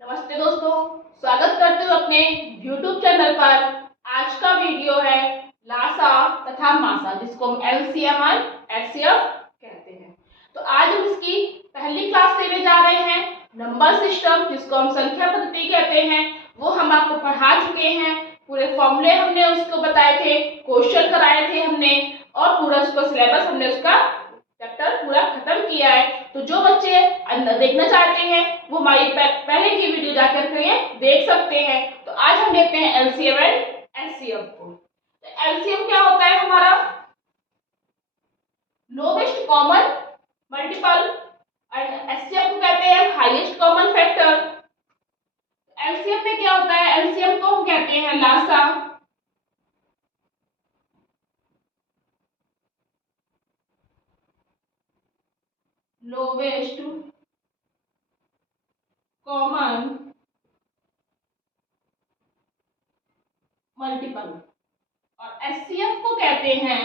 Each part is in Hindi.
नमस्ते दोस्तों, स्वागत करते हुए अपने YouTube चैनल पर। आज का वीडियो है लासा तथा मासा, जिसको हम LCM और HCF कहते हैं। तो आज हम इसकी पहली क्लास लेने जा रहे हैं। नंबर सिस्टम, जिसको हम संख्या पद्धति कहते हैं, वो हम आपको पढ़ा चुके हैं। पूरे फॉर्मूले हमने उसको बताए थे, क्वेश्चन कराए थे हमने, और पूरा उसको सिलेबस हमने उसका चैप्टर पूरा खत्म किया है। तो जो बच्चे देखना चाहते हैं वो हमारी पहले की वीडियो जाकर देख सकते हैं। तो आज हम देखते हैं LCM एंड HCF को। तो LCM क्या होता है हमारा? Lowest common multiple, and HCF को कहते हैं हाईएस्ट कॉमन फैक्टर। LCM में क्या होता है? LCM को हम कहते हैं लासा, लोवेस्ट कॉमन मल्टीपल, और HCF को कहते हैं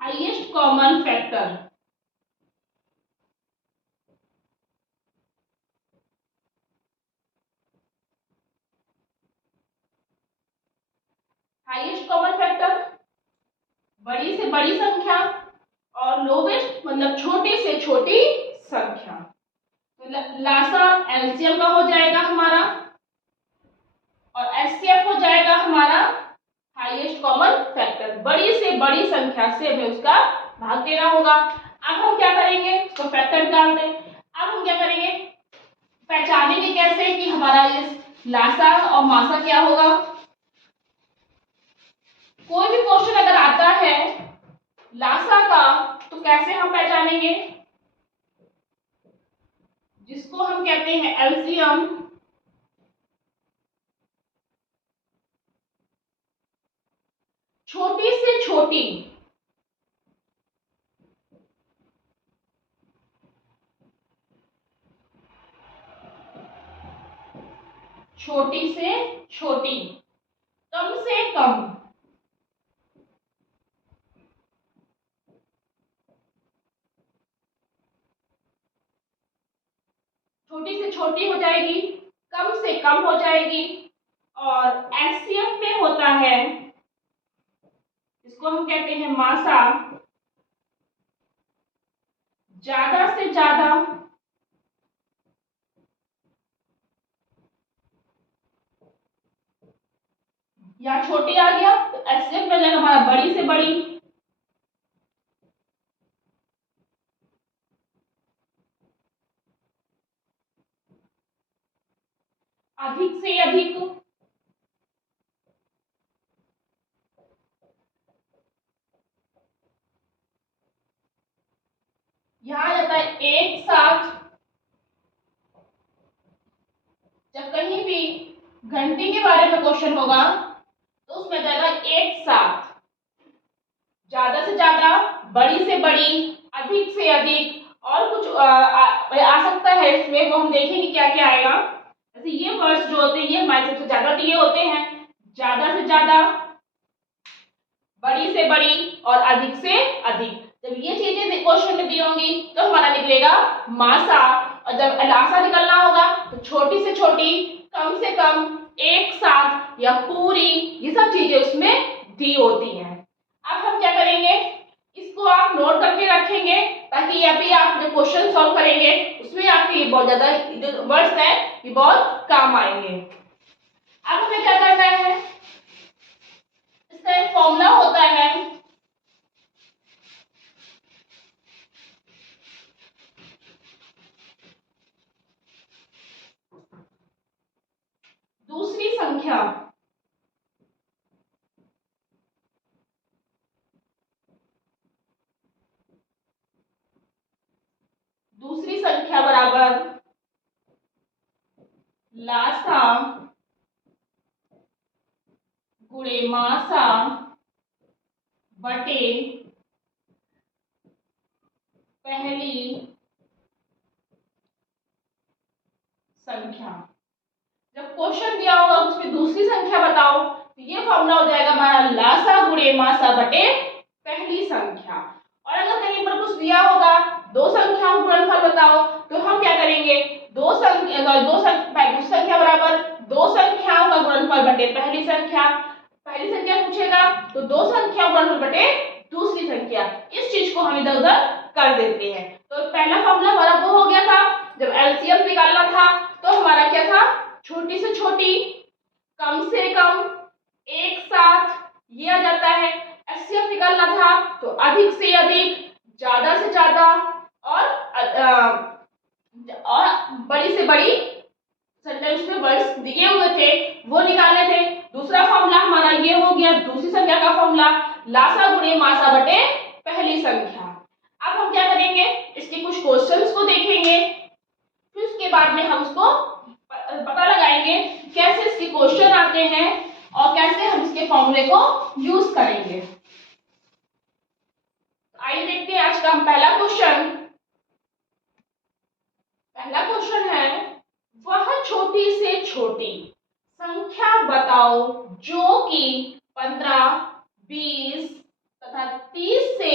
highest common factor. Highest common factor, बड़ी से बड़ी संख्या, और लोवेस्ट मतलब छोटी से छोटी संख्या। तो लासा LCM का हो जाएगा हमारा, और HCF हो जाएगा हमारा हाईएस्ट कॉमन फैक्टर। बड़ी से बड़ी संख्या से हमें उसका भाग देना होगा। अब हम क्या करेंगे? तो फैक्टर निकाल दें। अब हम क्या करेंगे? पहचानेंगे कैसे कि हमारा ये लासा और मासा क्या होगा। कोई भी क्वेश्चन अगर आता है लासा का, तो कैसे हम पहचानेंगे? जिसको हम कहते हैं LCM, छोटी से छोटी छोटी से छोटी, कम से कम, छोटी से छोटी हो जाएगी, कम से कम हो जाएगी। और HCF में होता है, इसको हम कहते हैं मासा, ज्यादा से ज्यादा, या छोटी आ गया तो HCF में जाएगा हमारा बड़ी से बड़ी, अधिक से अधिक, यहां जाता है एक साथ। जब कहीं भी घंटी के बारे में क्वेश्चन होगा तो उसमें जाएगा एक साथ, ज्यादा से ज्यादा, बड़ी से बड़ी, अधिक से अधिक, और कुछ आ सकता है इसमें, वो हम देखेंगे क्या क्या आएगा। जैसे ये वर्ड्स जो होते हैं ये हमारे सबसे ज्यादा दिए होते हैं, ज्यादा से ज्यादा, बड़ी से बड़ी, और अधिक से अधिक। जब ये चीजें क्वेश्चन में दी होंगी तो हमारा निकलेगा मासा, और जब लासा निकलना होगा तो छोटी से छोटी, कम से कम, एक साथ, या पूरी, ये सब चीजें उसमें दी होती हैं। अब हम क्या करेंगे? इसको आप नोट करके रखेंगे, ताकि अभी आप जो क्वेश्चन सॉल्व करेंगे उसमें आपके ये बहुत ज्यादा जो वर्ड्स हैं ये बहुत काम आएंगे। अब हमें क्या करना है? इसका एक फॉर्मूला होता है, दूसरी संख्या बराबर लासा गुणे मासा बटे पहली संख्या। जब क्वेश्चन दिया होगा उसमें दूसरी संख्या बताओ, तो ये फॉर्मूला हो जाएगा हमारा लासा गुणे मासा बटे पहली संख्या। और अगर कहीं पर कुछ दिया होगा दो संख्याओं का गुणनफल बताओ, दूसरी संख्या बराबर दो संख्याओं का गुणनफल बटे पहली संख्या पूछेगा तो दो संख्याओं का गुणनफल बटे दूसरी संख्या। इस चीज को हम इधर उधर कर देते हैं। तो पहला फॉर्मूला हमारा वो हो गया था, जब एलसीएम निकालना था तो हमारा क्या था, छोटी से छोटी, कम से कम, एक साथ, ये आ जाता है। एचसीएफ निकालना था तो अधिक से अधिक, ज्यादा से ज्यादा और बड़ी से बड़ी सेंटेंस में वर्ड्स दिए हुए थे वो निकालने थे। दूसरा फॉर्मूला हमारा ये हो गया, दूसरी संख्या का फॉर्मूला लासा गुणे मासा बटे पहली संख्या। अब हम क्या करेंगे, इसके कुछ क्वेश्चंस को देखेंगे, फिर उसके बाद में हम उसको पता लगाएंगे कैसे इसके क्वेश्चन आते हैं और कैसे हम इसके फॉर्मूले को यूज करेंगे। आइए देखते हैं आज का हम पहला क्वेश्चन है, वह छोटी से छोटी संख्या बताओ जो कि 15, 20 तथा 30 से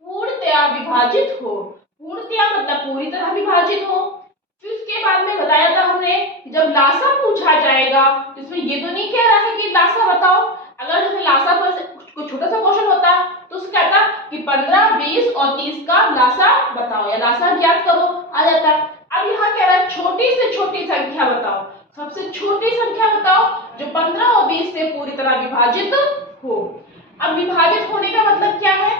पूर्णतया विभाजित हो। पूर्णतया मतलब पूरी तरह विभाजित हो। फिर उसके बाद में बताया था हमने कि जब लासा पूछा जाएगा तो इसमें ये तो नहीं कह रहा है कि लासा बताओ। अगर इसमें लासा पर कुछ छोटा सा क्वेश्चन होता तो उसमें कहता कि 15, 20 और 30 का लासा बताओ या लासा ज्ञात करो, आ जाता। अब यहाँ कह रहा है छोटी से छोटी संख्या बताओ, सबसे छोटी संख्या बताओ जो 15 और 20 से पूरी तरह विभाजित हो। अब विभाजित होने का मतलब क्या है,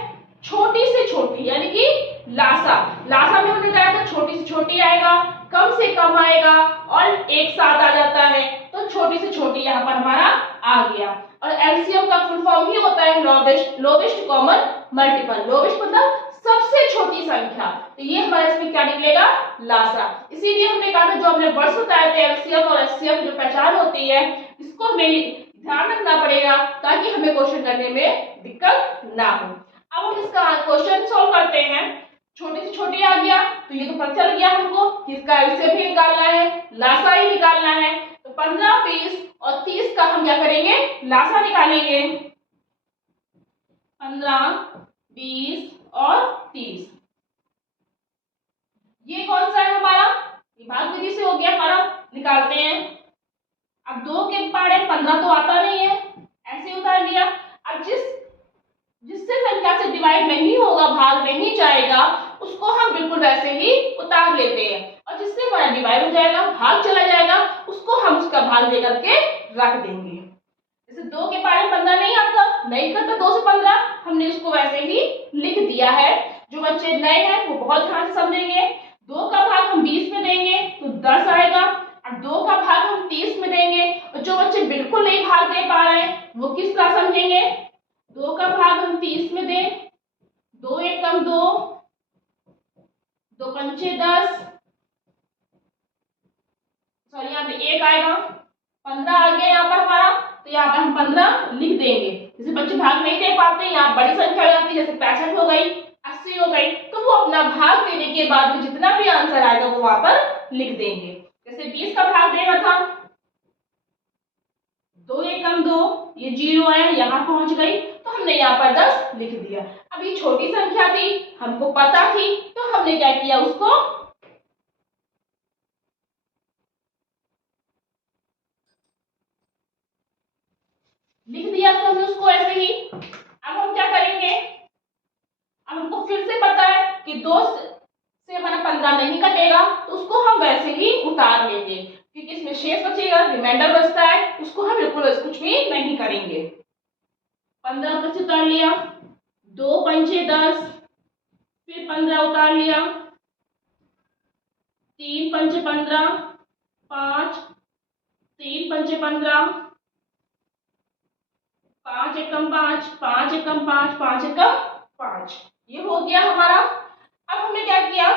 छोटी से छोटी यानी कि लासा में हमने कहा था छोटी से छोटी आएगा, कम से कम आएगा और एक साथ आ जाता है, तो छोटी से छोटी यहाँ पर हमारा आ गया। और एलसीएम का फुल फॉर्म ही होता है लोवेस्ट कॉमन मल्टीपल। लोवेस्ट मतलब सबसे छोटी संख्या, तो ये हमारे इसमें क्या निकलेगा, लासा। इसीलिए हमने कहा था जो हमने वर्ड्स बताए थे एलसीएम और एचसीएफ जो पहचान होती है इसको हमें ध्यान रखना पड़ेगा ताकि हमें क्वेश्चन करने में दिक्कत ना हो। अब हम इसका क्वेश्चन सॉल्व करते हैं। छोटी से छोटी आ गया तो ये तो पता चल गया हमको कि इसका एलसीएम ही निकालना है, लासा ही निकालना है। तो 15, 20 और 30 का हम क्या करेंगे, लासा निकालेंगे। 15, 20 और 30 ये कौन सा है हमारा, विभाग विधि से हो गया हमारा, निकालते हैं। अब 2 के पारे 15 तो आता नहीं है, ऐसे उतार लिया। अब जिससे संख्या से डिवाइड नहीं होगा, भाग नहीं जाएगा, उसको हम बिल्कुल वैसे ही उतार लेते हैं। और जिससे हमारा डिवाइड हो जाएगा, भाग चला जाएगा, उसको हम उसका भाग लेकर के रख देंगे। जैसे 2 के पारे 15 नहीं करता 2 से 15, हमने उसको वैसे ही लिख दिया है। जो बच्चे नए हैं वो बहुत ध्यान से समझेंगे। 2 का भाग हम 20 में देंगे तो 10 आएगा, और 2 का भाग हम 30 में देंगे। और जो बच्चे बिल्कुल नहीं भाग दे पा रहे हैं वो किस तरह समझेंगे, 2 का भाग हम 30 में दें, 2 एकम 2, 2 पंचे 10, सॉरी यहाँ पे 1 आएगा, 15 आ गया यहाँ पर हमारा, तो यहाँ पर हम 15 लिख देंगे। जैसे बच्चे भाग नहीं दे पाते, यहाँ बड़ी संख्या हो जाती है, जैसे 65 हो गई, 80 हो गई, तो वो अपना भाग देने के बाद में जितना भी आंसर आएगा वो वहां पर लिख देंगे। जैसे 20 का भाग देना था, 2 एकम 2, ये 0 है, यहाँ पहुंच गई, तो हमने यहाँ पर 10 लिख दिया। अब ये छोटी संख्या थी, हमको पता थी, तो हमने क्या किया, उसको लिख दिया, तो हमने उसको ऐसे ही। अब हम क्या करेंगे, अब हमको फिर से पता है कि 2 से हमारा 15 नहीं कटेगा, तो उसको हम वैसे ही उतार लेंगे, क्योंकि इसमें शेष बचेगा, रिमाइंडर बचता है, उसको हम बिल्कुल कुछ भी नहीं करेंगे। 15 ऊपर से उतार लिया, 2 पंचे 10, फिर 15 उतार लिया, 3 पंचे 15, 5, 3 पंचे 15, 5 एकम 5, 5 एकम 5, 5 एकम 5, ये हो गया हमारा। अब हमने क्या किया,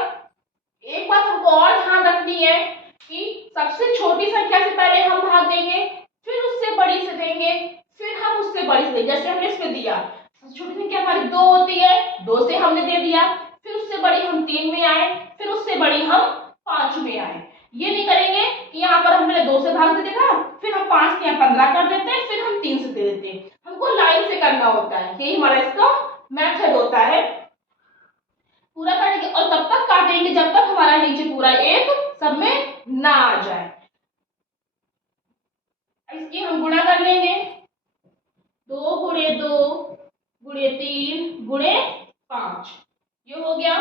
एक बात हमको और ध्यान रखनी है कि सबसे छोटी संख्या से पहले हम भाग देंगे, फिर उससे बड़ी से देंगे, फिर हम उससे बड़ी से देंगे। जैसे हमने इसमें दिया, सबसे छोटी संख्या हमारी 2 होती है, 2 से हमने दे दिया, फिर उससे बड़ी हम 3 में आए, फिर उससे बड़ी हम 5 में आए। ये नहीं करेंगे कि यहाँ पर हमने 2 से भाग दे देगा, फिर हम 5 के 15 कर देते हैं, फिर हम 3 से दे देते हैं। हमको लाइन से करना होता है, यही हमारा इसका मेथड होता है पूरा करने के। और तब तक काटेंगे जब तक हमारा नीचे पूरा एक सब में ना आ जाए। इसकी हम गुणा कर लेंगे, 2 गुणे 2 गुणे 3 गुणे 5, ये हो गया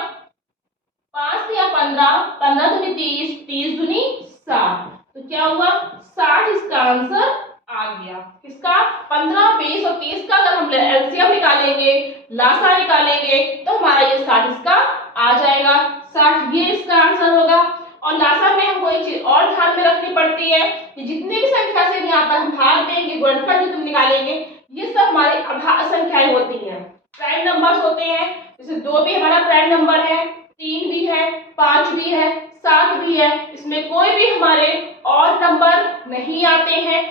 5 या 15, 15 दूनी 30, 30 दूनी 60, तो क्या हुआ 60 इसका आंसर आ गया। किसका? 15, 20 और 30 का अगर हम एलसीएम निकालेंगे, लासा निकालेंगे, तो हमारा ये 60 इसका आ जाएगा। 60 ये इसका आंसर होगा। और लासा में हमको एक चीज और ध्यान में रखनी पड़ती है कि जितनी भी संख्या से यहाँ पर हम भाग देंगे, गुणनफल जो तुम निकालेंगे, ये सब हमारी अभाज्य संख्याएं होती हैं, प्राइम नंबर्स होते हैं। जैसे 2 भी हमारा प्राइम नंबर है, 3 भी है, 5 भी है, 7 भी है, इसमें कोई भी हमारे ऑड नंबर नहीं आते हैं,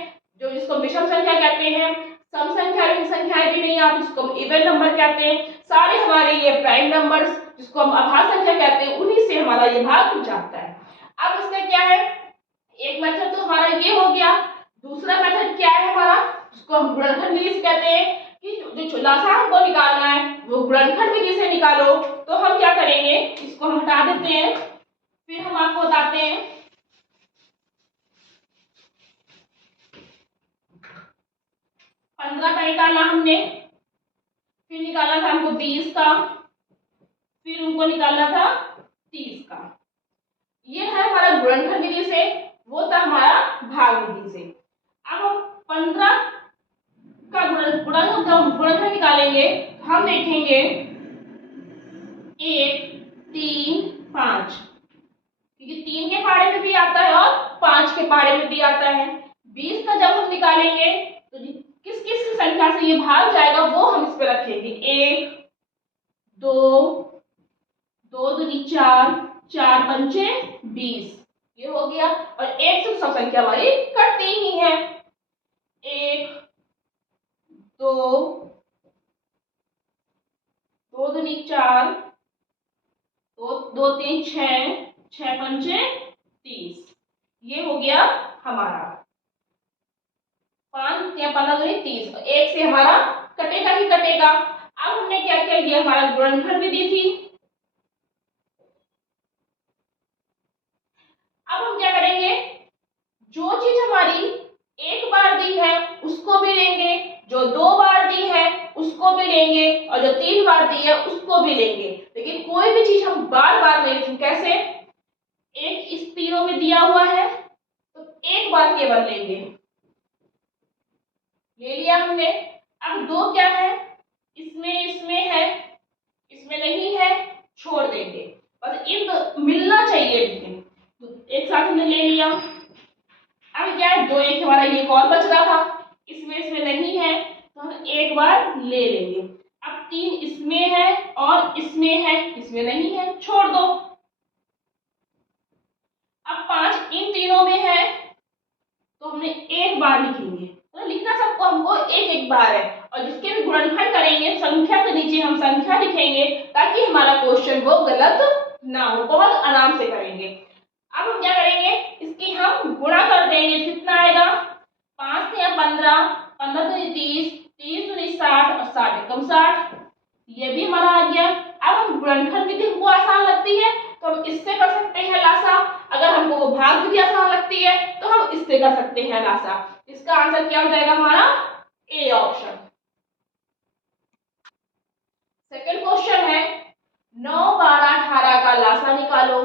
जो जिसको विषम संख्या कहते हैं। सम संख्याएं भी नहीं आती, जिसको हम इवन नंबर कहते हैं। सारे हमारे ये प्राइम नंबर्स, जिसको हम अभाज्य संख्या कहते हैं, उन्हीं से हमारा ये भाग जाता है। अब इसमें क्या है, एक मेथड तो हमारा ये हो गया। दूसरा मेथड क्या है हमारा, जिसको हम गुणनखंड विधि से कहते हैं कि जो लासा हमको निकालना है वो गुणनखंड विधि से निकालो। तो हम क्या करेंगे, इसको हम हटा देते हैं, फिर हम आपको बताते हैं। 15 का निकाला हमने, फिर निकालना था हमको 20 का, फिर उनको निकालना था 30 का। ये है हमारा गुणनखंड विधि से, वो था हमारा भाग विधि से। अब हम 15 का गुणनखंड निकालेंगे, हम देखेंगे 1, 3, 5, क्योंकि 3 के पहाड़े में भी आता है और 5 के पहाड़े में भी आता है। 20 का जब हम निकालेंगे तो किस किस संख्या से ये भाग जाएगा वो हम इस पे रखेंगे। 1, 2, 2 दूनी 4, 4 पंचे 20, ये हो गया। और 1 से सब संख्या हमारी कटती ही है। 1, 2, 2 दूनी 4, 2, 2 3 6, 6 पंचे 30, ये हो गया हमारा 5 या 15 दूनी 30। 1 से हमारा कटेगा ही कटेगा। अब हमने क्या किया, ये हमारा गुणनखंड विधि थी। अब हम क्या करेंगे, जो चीज हमारी एक बार दी है उसको भी लेंगे, जो 2 बार दी है उसको भी लेंगे, और जो 3 बार दी है उसको भी लेंगे। लेकिन कोई भी चीज हम बार बार नहीं लेंगे। कैसे? एक इस तीनों में दिया हुआ है तो एक बार केवल लेंगे, ले लिया हमने। अब 2 क्या है, इसमें है, इसमें नहीं है, छोड़ देंगे। बस इन मिलना चाहिए, लेकिन तो एक साथ हमने ले लिया। अब क्या है, 2 एक हमारा ये और बच रहा था, इसमें नहीं है, तो हम एक बार ले लेंगे। अब 3 इसमें है और इसमें है, इसमें नहीं है, छोड़ दो। अब 5 इन तीनों में है, तो हमने एक बार लिखेंगे। तो लिखना सबको हमको एक एक बार है, और जिसके भी गुणनखंड करेंगे संख्या के नीचे हम संख्या लिखेंगे, ताकि हमारा क्वेश्चन वो गलत ना हो, बहुत आराम से करेंगे। अब हम क्या करेंगे, इसकी हम गुणा कर देंगे। कितना आएगा, 5 या 15, 15 दूनी 30, 30 दूनी 60 और 60 एकम 60, ये भी हमारा आ गया। अब हम गुणनखंड विधि हमको आसान लगती है तो हम इससे कर सकते हैं लासा। अगर हमको वो भाग विधि आसान लगती है तो हम इससे कर सकते हैं लासा। इसका आंसर क्या हो जाएगा हमारा, ए ऑप्शन। सेकंड क्वेश्चन है 9, 12, 18 का लासा निकालो।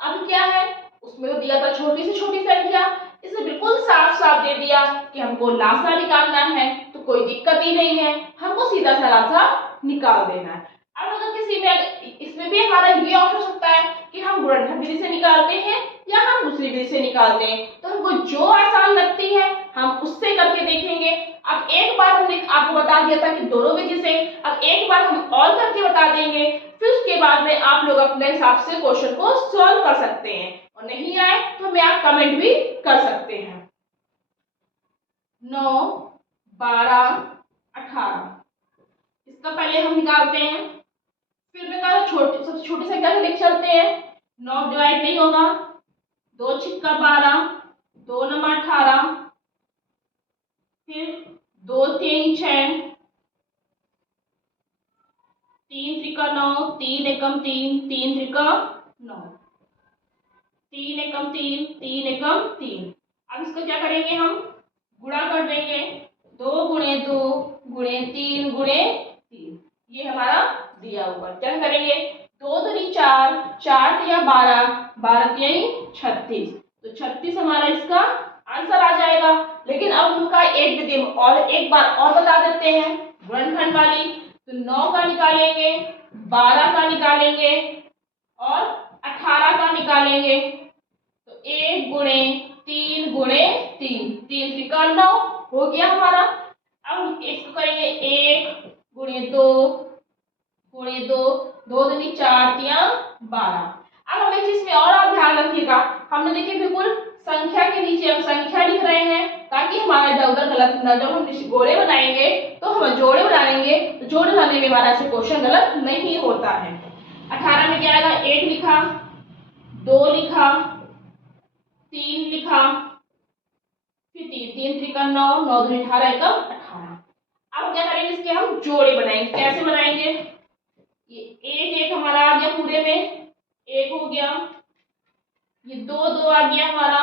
अब क्या है, उसमें तो दिया था छोटी से छोटी संख्या, इसे बिल्कुल साफ साफ दे दिया कि हमको लासा निकालना है, तो कोई दिक्कत ही नहीं है, हमको सीधा सा लासा निकाल देना है। अब अगर किसी में, इसमें भी हमारा ये ऑप्शन हो सकता है कि हम गुणनखंड विधि से निकालते हैं या हम दूसरी विधि से निकालते हैं, तो हमको जो आसान लगती है हम उससे करके देखेंगे। अब एक बार हमने आपको बता दिया था कि दोनों विधि से, अब एक बार हम और करके बता देंगे, फिर उसके बाद में आप लोग अपने हिसाब से क्वेश्चन को सॉल्व कर सकते हैं, और नहीं आए तो हमें आप कमेंट भी कर सकते हैं। 9, 12, 18, इसका पहले हम निकालते हैं, फिर मैं कहा सबसे छोटी संख्या से लिख चलते हैं। 9 डिवाइड नहीं होगा, 2 छिक्का 12, 2 नमा 18, फिर 2 3 6, 3 त्रिका 9, 3 एकम 3, 3 त्रिका 9, तीन एकम तीन, तीन एकम तीन। अब इसको क्या करेंगे हम, गुणा कर देंगे। 2 गुणे 2 गुणे 3 गुणे 3, ये हमारा दिया हुआ। क्या करेंगे, 2 दूनी 4, 4 तिया 12, 12 तिया 36, तो 36 हमारा इसका आंसर आ जाएगा। लेकिन अब उनका एक विधि और एक बार और बता देते हैं गुणनखंड वाली। तो 9 का निकालेंगे, 12 का निकालेंगे और 18 का निकालेंगे। तो 1 गुणे 3 गुणे 3, 3 त्रिका 9 हो गया हमारा। अब हम इसको करेंगे 1 गुणे 2 गुणे 2, 2 दूनी 4 तिया 12। अब हम एक चीज में और आप ध्यान रखिएगा, हमने देखिए बिल्कुल संख्या के नीचे हम संख्या लिख रहे हैं ताकि हमारा इधर उधर गलत न, जब हम जोड़े बनाएंगे तो हम जोड़े बनाएंगे तो जोड़े बनाने में हमारा ऐसे क्वेश्चन गलत नहीं होता है। 18 में क्या आएगा, 1 लिखा, 2 लिखा, 3 लिखा, फिर 3, 3 त्रिका 9, 9 दूनी 18 एकम 18। अब क्या करेंगे, इसके हम जोड़े बनाएंगे। कैसे बनाएंगे, ये एक हमारा आ गया, पूरे में 1 हो गया, ये 2 2 आ गया हमारा,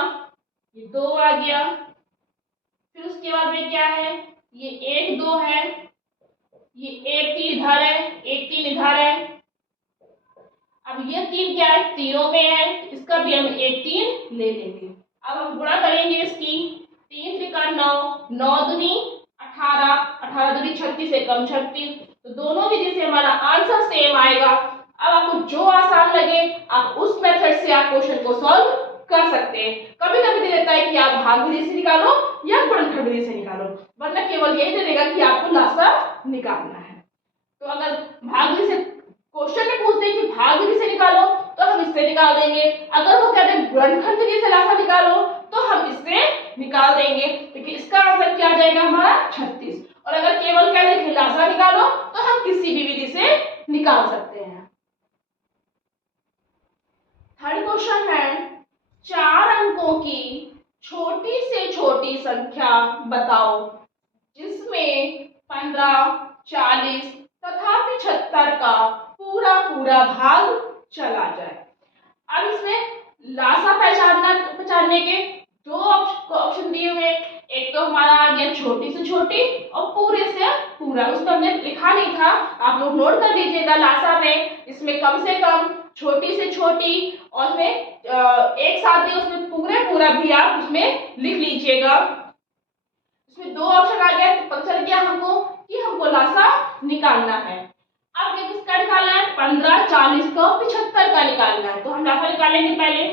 ये 2 आ गया, फिर उसके बाद में क्या है, ये 1 2 है, ये 1 3 इधर है, 1 3 इधर है। अब ये 3 क्या है, तीनों में है, इसका भी हम 1 3 ले लेंगे। अब हम गुणा करेंगे इसकी, 3 त्रिका 9, 9 दूनी 18, 18 दूनी 36 एकम 36, तो दोनों विधि से हमारा आंसर सेम आएगा। अब आपको जो आसान लगे आप उस मेथड से आप क्वेश्चन को सॉल्व कर सकते हैं। कभी कभी दे देता है कि आप भाग विधि से निकालो या गुणनखंड विधि से निकालो, वरना केवल यही दे देगा कि आपको लासा निकालना है। तो अगर भाग विधि से क्वेश्चन में पूछते हैं कि भाग विधि से निकालो तो हम इससे निकाल देंगे, अगर वो कहते हैं गुणनखंड विधि से लासा निकालो तो हम इससे निकाल देंगे, क्योंकि इसका आंसर क्या आ जाएगा हमारा 36। और अगर केवल कह दें लासा निकालो तो हम किसी भी विधि से निकाल सकते हैं। थर्ड क्वेश्चन है, 4 अंकों की छोटी से छोटी संख्या बताओ जिसमें 15, 40 तथा 75 का पूरा पूरा भाग चला जाए। अब इसमें लासा पहचानने के दो ऑप्शन दिए हुए, एक तो हमारा आ गया छोटी से छोटी और पूरे से पूरा, उसको हमने लिखा नहीं था, आप लोग नोट कर लीजिएगा। लासा में इसमें कम से कम, छोटी से छोटी और उसमें एक साथ ही उसमें पूरे पूरा भी आप उसमें लिख लीजिएगा। इसमें दो ऑप्शन आ गया, तो पता चल गया हमको कि हमको लासा निकालना है। अब ये किसका निकालना है, 15, 40 का, 75 का निकालना है। तो हम लासा निकालेंगे पहले।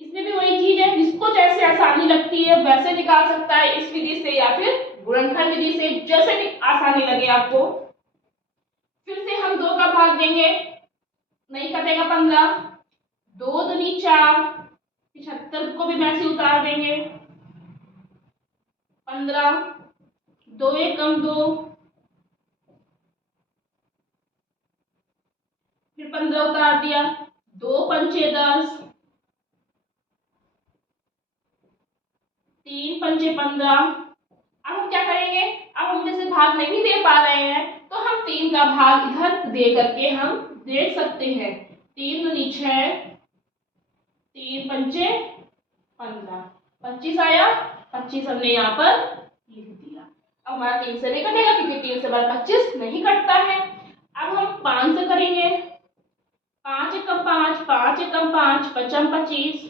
इसमें भी वही चीज है, जिसको जैसे आसानी लगती है वैसे निकाल सकता है, इस विधि से या फिर गुणनखंड विधि से, जैसे भी आसानी लगे आपको। फिर से हम 2 का भाग देंगे, नहीं कटेगा 15, 2 दूनी 4, 75 को भी वैसे उतार देंगे, 15, 2 एकम 2, फिर 15 उतार दिया, 2 पंचे 10, 3 पंचे 15। अब हम क्या करेंगे, अब हम जैसे भाग नहीं दे पा रहे हैं तो हम 3 का भाग इधर दे करके हम देख सकते हैं। 3 दूनी 6, 3 पंचे 15, 25 आया, 25 हमने यहाँ पर लिख दिया। अब हमारा 3 से नहीं कटेगा क्योंकि 3 से हमारा 25 नहीं कटता है। अब हम 5 से करेंगे, 5 एकम 5, 5 एकम 5, 5 25,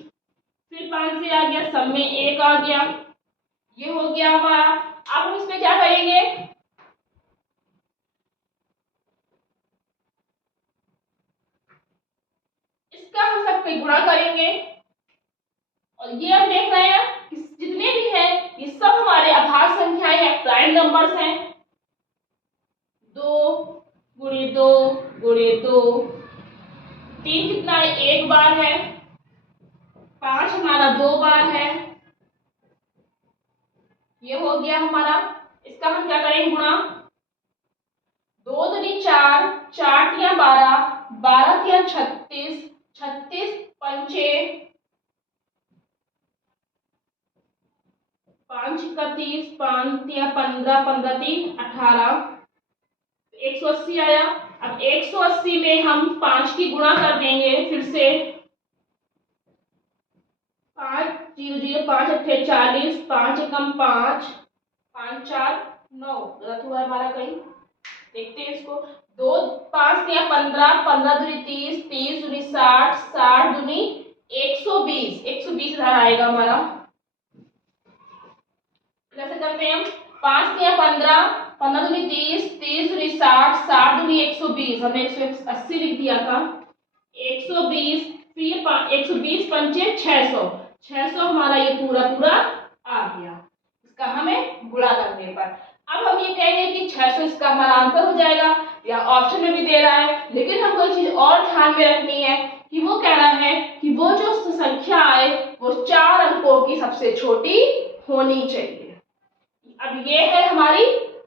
फिर 5 से आ गया, सब में 1 आ गया, ये हो गया हमारा। अब हम इसमें क्या करेंगे, इसका हम सब पे गुणा करेंगे और ये हम देख रहे हैं कि जितने भी हैं ये सब हमारे अभाज्य संख्याएं हैं, प्राइम नंबर्स हैं। 2 गुणे 2 गुणे 2, 3 कितना है, 1 बार है, 5 हमारा 2 बार है, ये हो गया हमारा। इसका हम क्या करेंगे गुणा, 2 दूनी 4, 4 तिया 12, 12 तिया 36, 36 पंचे 5 का 30, 5 तिया 15, 15 3 18, 180 आया। अब 180 में हम 5 की गुणा कर देंगे फिर से, जीरो जीरो 5 अट्ठे 40, 5 एकम 5, 5 4 9, गलत हुआ है हमारा कहीं, देखते हैं इसको। 2 5 या 15, 15 दूनी 30, 30 दूनी 60, 60 दूनी 120, 120 इधर आएगा हमारा। कैसे करते हैं हम? 5 या 15, 15 दूनी 30, 30 दूनी 60, 60 दूनी 120, हमने 180 लिख दिया था। 120 फिर 120 पंचे 600, 600 हमारा ये पूरा पूरा आ गया इसका हमें गुणा करने पर। अब हम ये कहेंगे कि 600 इसका हमारा आंसर हो जाएगा, या ऑप्शन में भी दे रहा है, लेकिन हमको एक चीज और ध्यान में रखनी है कि वो कह रहा है कि वो जो संख्या आए वो 4 अंकों की सबसे छोटी होनी चाहिए। अब ये है हमारी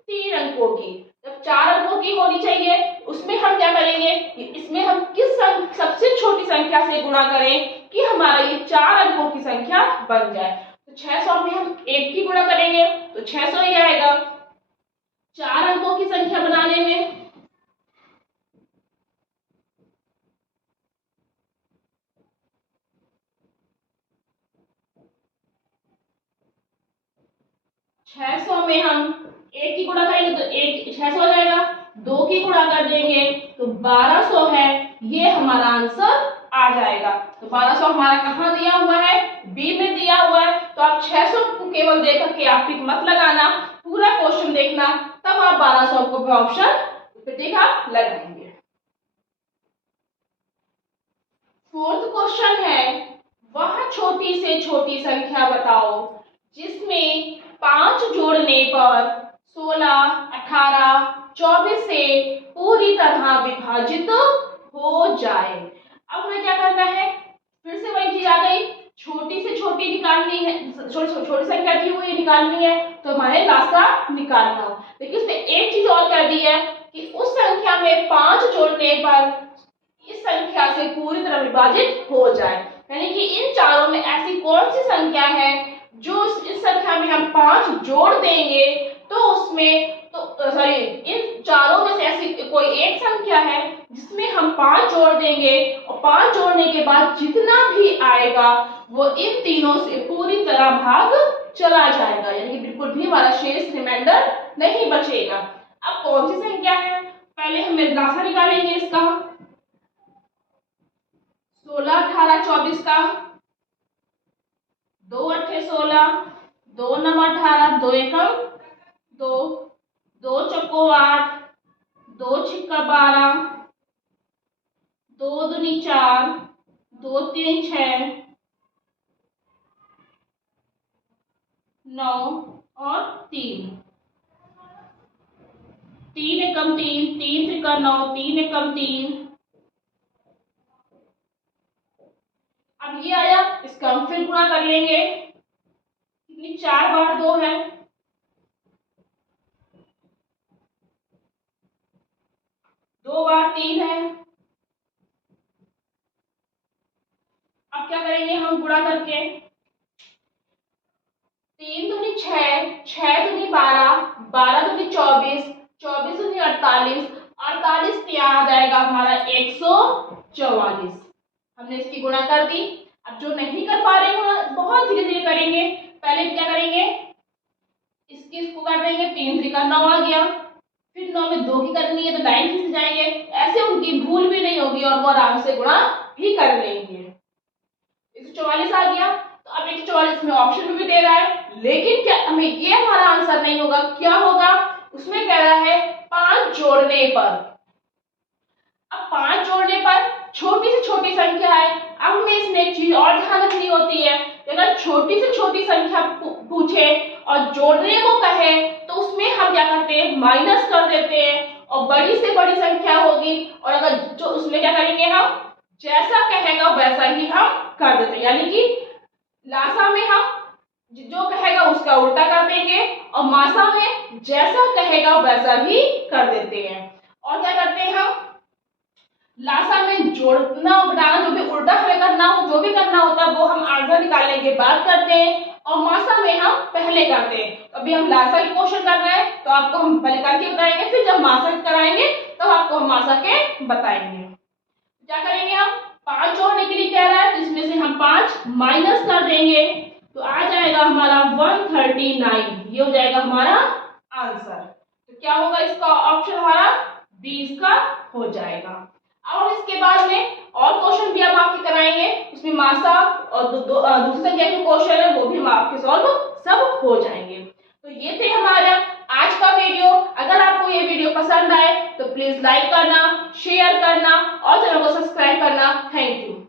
3 अंकों की, जब 4 अंकों की होनी चाहिए उसमें हम क्या करेंगे, इसमें हम किस सबसे छोटी संख्या से गुणा करें कि हमारा ये 4 अंकों की संख्या बन जाए। तो 600 में हम 1 की गुणा करेंगे तो 600 ही आएगा। 4 अंकों की संख्या बनाने में 600 में हम 1 की गुणा करेंगे तो 1 600 हो जाएगा, 2 की गुणा कर देंगे तो 1200 है, ये हमारा आंसर आ जाएगा। तो 1200 हमारा कहाँ दिया हुआ है? बी में दिया हुआ है। तो आप 600 को केवल देख करके आप टिक मत लगाना, पूरा क्वेश्चन देखना, तब आप 1200 को भी ऑप्शन टिक आप लगाएंगे। फोर्थ क्वेश्चन है, वह छोटी से छोटी संख्या बताओ जिसमें 5 जोड़ने पर 16, 18, 24 से पूरी तरह विभाजित हो जाए। अब हमें क्या करना है? फिर से वही चीज आ गई, छोटी से छोटी निकालनी है, छोटी संख्या थी वो ये निकालनी है, तो हमारे लासा निकालना हो। लेकिन उसने एक चीज और कर दी है कि उस संख्या में 5 जोड़ने पर इस संख्या से पूरी तरह विभाजित हो जाए, यानी कि इन चारों में ऐसी कौन सी संख्या है जो इस संख्या में हम 5 जोड़ देंगे तो उसमें तो सॉरी इन चारों में से ऐसी कोई एक संख्या है जिसमें हम 5 जोड़ देंगे और 5 जोड़ने के बाद जितना भी आएगा वो इन तीनों से पूरी तरह भाग चला जाएगा, यानी कि बिल्कुल भी हमारा शेष रिमाइंडर नहीं बचेगा। अब कौन सी संख्या है? पहले हम लासा निकालेंगे इसका, 16, 18, 24 का, 2 अट्ठे 16, 2 नम 18, 2 एकम 2, 2 चौको 8, 2 छिक्का 12, 2 दूनी 4, 2 तीन 6, 9 और 3, 3 एकम 3, 3 त्रिका 9, 3 एकम 3। अब ये आया, इसका हम फिर गुणा कर लेंगे, कितनी 4 बार 2 है, 2 बार 3 है। अब क्या करेंगे हम गुणा करके, 3 दूनी 6, 6 दूनी 12, 12 दूनी 24, 24 दूनी 48, 48 याद आएगा हमारा 144। हमने इसकी गुणा कर दी। अब जो नहीं कर पा रहे हैं बहुत धीरे धीरे करेंगे, पहले क्या करेंगे, इसको कर देंगे, 3 त्रिका 9 आ गया, फिर 9 में 2 की करनी है तो लाइन खींच जाएंगे, ऐसे उनकी भूल भी नहीं होगी और वो आराम से गुणा भी कर लेंगे। 144 आ गया। तो अब 144 में ऑप्शन में भी दे रहा है, लेकिन क्या हमें ये हमारा आंसर नहीं होगा, क्या होगा? उसमें कह रहा है 5 जोड़ने पर। अब 5 जोड़ने पर छोटी से छोटी संख्या है। अब हमें इसमें एक चीज और ध्यान रखनी होती है, अगर छोटी से छोटी संख्या पूछे और जोड़ने को कहे तो उसमें हम क्या करते हैं, माइनस कर देते हैं, और बड़ी से बड़ी संख्या होगी और अगर जो उसमें क्या करेंगे, हम जैसा कहेगा वैसा ही हम कर देते हैं, यानी कि लासा में हम जो कहेगा उसका उल्टा कर देंगे और मासा में जैसा कहेगा वैसा ही कर देते हैं। और क्या करते हैं, हम लासा में जोड़ना घटाना जो भी उल्टा हमें करना हो, जो भी करना होता है वो हम आंसर निकालने के बाद करते हैं और मासा में हम पहले करते हैं। तो अभी हम लासा की क्वेश्चन कर रहे हैं तो आपको हम पहले करके बताएंगे, फिर जब मासा कराएंगे तब आपको हम मासा के बताएंगे। क्या करेंगे, हम 5 जोड़ने के लिए कह रहा है तो इसमें से हम 5 माइनस कर देंगे, तो आ जाएगा हमारा 139, ये हो जाएगा हमारा आंसर। तो क्या होगा इसका ऑप्शन हमारा बी इसका हो जाएगा। अब इसके बाद में और क्वेश्चन भी हम आपके कराएंगे, उसमें मासा और दूसरी संख्या के क्वेश्चन है वो भी हम आपके सॉल्व सब हो जाएंगे। तो ये थे हमारा आज का वीडियो। अगर आपको ये वीडियो पसंद आए तो प्लीज लाइक करना, शेयर करना और चैनल को सब्सक्राइब करना। Thank you.